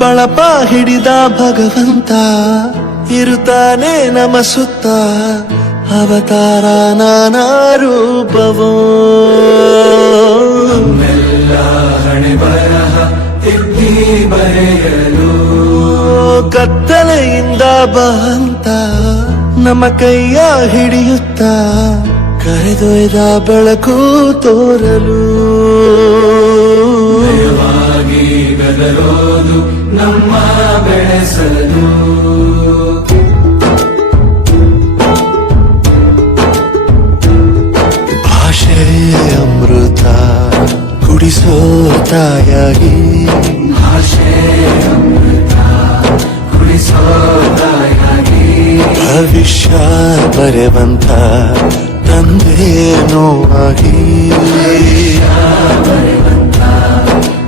ಬಳಪ ಹಿಡಿದ ಭಗವಂತ ಇರುತ್ತಾನೆ ನಮ ಸುತ್ತ ಅವತಾರ ನಾನಾ ರೂಪವೋ ನಮ್ಮೆಲ್ಲ ಹಣೆ ಬರಹ ತಿದ್ದಿ ಬರೆಯಲು ಕತ್ತಲೆಯಿಂದ ಬಂತ ನಮ್ಮ ಕೈಯ ಹಿಡಿಯುತ್ತ ಕರೆದೊಯ್ದ ಬೆಳಕು ತೋರಲು ಭಯವಾಗಿ ಗದರೋದು ನಮ್ಮ ಬೆಳೆಸಲು ಭಾಷೆ ಅಮೃತ ಕುಡಿಸೋ ತಾಯಾಗಿ ಭಾಷೆ ಅಮೃತ ಕುಡಿಸೋ ತಾಯಾಗಿ ಭವಿಷ್ಯ ಬರೆವಂತ ತಂದೇನೋ ಆಗಿ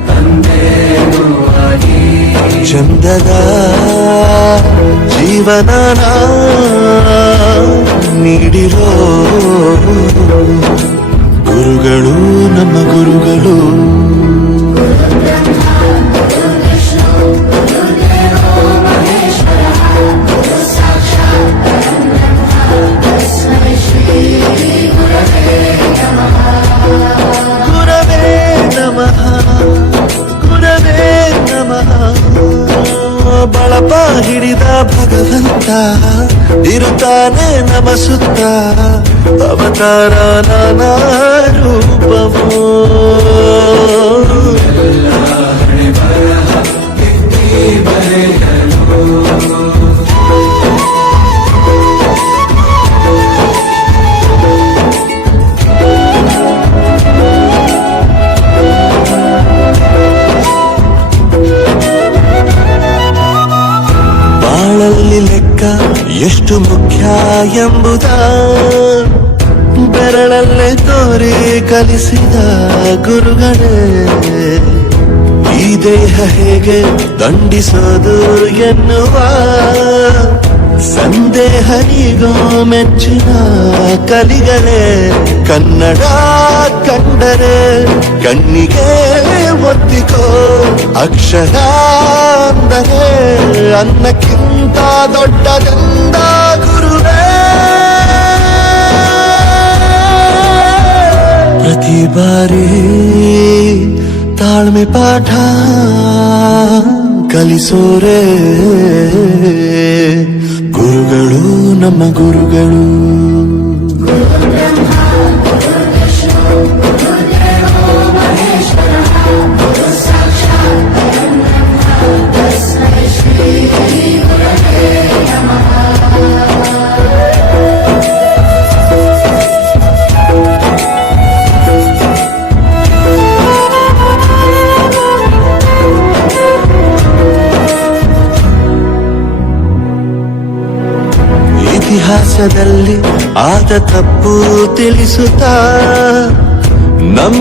ತಂದೇನೂ ಆಗಿ ಚಂದದ ಜೀವನನ ನೀಡಿರೋ ಗುರುಗಳು ನಮ್ಮ ಗುರುಗಳು ಗುರವೇ ನಮಃ ಗುರವೇ ನಮಃ ಬಳಪ ಹಿಡಿದ ಭಗವಂತ ಇರುತ್ತಾನೆ ನಮ ಸುತ್ತ ಅವತಾರ ನಾನಾ ರೂಪವೋ ಹಣೆ ಬರಹ ತಿದ್ದಿ ಬರೆಯಲು ಬಾಳಲ್ಲಿ ಲೆಕ್ಕ ಎಷ್ಟು ಮುಖ್ಯ ಎಂಬುದ ಬೆರಳಲ್ಲೇ ತೋರಿ ಕಲಿಸಿದ ಗುರುಗಳೇ ಈ ದೇಹ ಹೇಗೆ ದಂಡಿಸೋದು ಎನ್ನುವ ಸಂದೇಹನಿಗೋ ಮೆಚ್ಚಿನ ಕಲಿಗಳೇ ಕನ್ನಡ ಕಂಡರೆ ಕಣ್ಣಿಗೆ ಒತ್ತಿಕೋ ಅಕ್ಷರ ಅಂದರೆ ಅನ್ನಕ್ಕಿಂತ ದೊಡ್ಡದೆಂದ ಗುರುವೇ ಪ್ರತಿ ಬಾರಿ ತಾಳ್ಮೆ ಪಾಠ ಕಲಿಸೋರೆ ಗುರುಗಳು ನಮ್ಮ ಗುರುಗಳು ಇತಿಹಾಸದಲ್ಲಿ ಆದ ತಪ್ಪು ತಿಳಿಸುತ್ತಾ ನಮ್ಮ